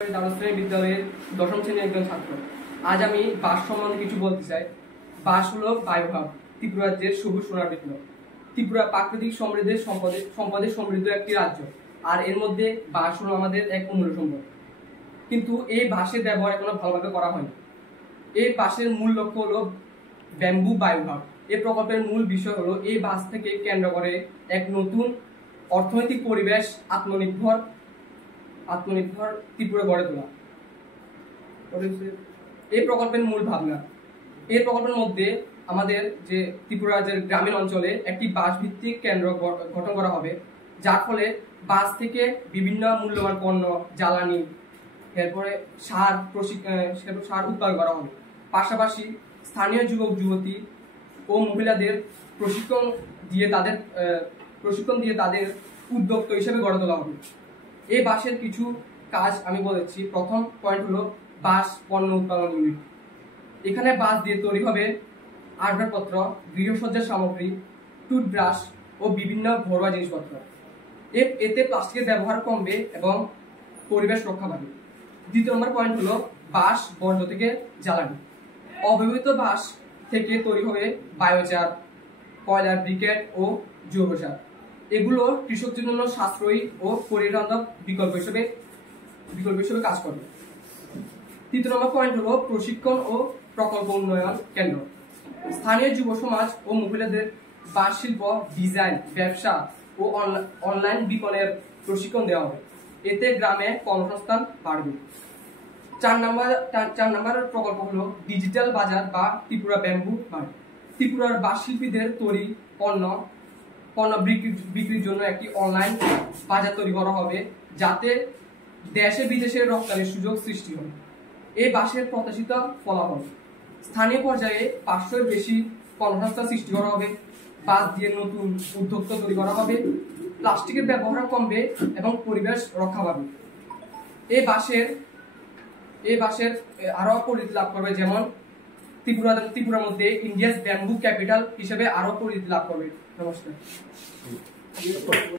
দ্বাদশ শ্রেণী বিদ্যালয়ের দশম শ্রেণীর একজন ছাত্র। আজ আমি বাঁশ সম্বন্ধে কিছু বলতে চাই। বাঁশ হলো বায়ুভাব, ত্রিপুরা রাজ্যের সবুজ সোনার বিপ্লব। ত্রিপুরা প্রাকৃতিক সম্পদে সমৃদ্ধ একটি রাজ্য, আর এর মধ্যে বাঁশ হলো আমাদের এক অমূল্য সম্পদ। কিন্তু এই বাঁশের ব্যবহার এখনো ভালোভাবে করা হয়নি। এই বাঁশের মূল লক্ষ্য হলো ব্যাম্বু বায়ুভাব। এই প্রকল্পের মূল বিষয় হলো এই বাঁশ থেকে কেন্দ্র করে এক নতুন অর্থনৈতিক পরিবেশ, আত্মনির্ভর ত্রিপুরা গড়ে তোলা। এই প্রকল্পের মূল ভাবনা, এই প্রকল্পের মধ্যে আমাদের যে ত্রিপুরা রাজ্যের গ্রামীণ অঞ্চলে একটি বাঁশ ভিত্তিক কেন্দ্র গঠন করা হবে, যার ফলে বাঁশ থেকে বিভিন্ন মূল্যবান পণ্য, জ্বালানি, এরপরে সার উৎপাদন করা হবে। পাশাপাশি স্থানীয় যুবক যুবতী ও মহিলাদের প্রশিক্ষণ দিয়ে তাদের উদ্যোক্তা হিসেবে গড়ে তোলা হবে। এই বাঁশের কিছু কাজ আমি বলেছি। প্রথম পয়েন্ট হলো বাঁশ পণ্য উৎপাদন ইউনিট। এখানে বাঁশ দিয়ে তৈরি হবে আসবাবপত্র, গৃহসজ্জা সামগ্রী, টুথব্রাশ ও বিভিন্ন ঘরোয়া জিনিসপত্র। এতে প্লাস্টিকের ব্যবহার কমবে এবং পরিবেশ রক্ষা পাবে। দ্বিতীয় নম্বর পয়েন্ট হলো বাঁশ বর্জ্য থেকে জ্বালানি। অব্যবহৃত বাঁশ থেকে তৈরি হবে বায়োচার, কয়লার ব্রিকেট ও জৈব সার। এগুলো কৃষকদের জন্য সাশ্রয়ী ও পরিবারবান্ধব বিকল্প হিসেবে কাজ করবে। তৃতীয় নম্বর পয়েন্ট হলো প্রশিক্ষণ ও প্রকল্প উন্নয়ন কেন্দ্র। স্থানীয় যুব সমাজ ও মহিলাদের বাঁশ শিল্প, ডিজাইন, ব্যবসা ও অনলাইন বিপণনের প্রশিক্ষণ দেওয়া হবে। এতে গ্রামে কর্মসংস্থান বাড়বে। চার নম্বর প্রকল্প হলো ডিজিটাল বাজার বা ত্রিপুরা ব্যাম্বু মার্কেট। ত্রিপুরার বাঁশ শিল্পীদের তৈরি পণ্য বিক্রির জন্য একটি অনলাইন বাজার তৈরি করা হবে, যাতে দেশে বিদেশে রপ্তানির সুযোগ সৃষ্টি হয়। এই বাঁশের প্রত্যাশিত ফলাফল, স্থানীয় পর্যায়ে 500-এর বেশি কর্মসংস্থান সৃষ্টি করা হবে। বাঁশ দিয়ে নতুন উদ্যোক্তা তৈরি করা হবে, প্লাস্টিকের ব্যবহার কমবে এবং পরিবেশ রক্ষা পাবে। এই বাঁশের আরো পরিচিতি লাভ করবে, যেমন ত্রিপুরার মধ্যে ইন্ডিয়াস ব্যাম্বু ক্যাপিটাল হিসেবে আরো পরিচিতি লাভ করবে। নমস্কার।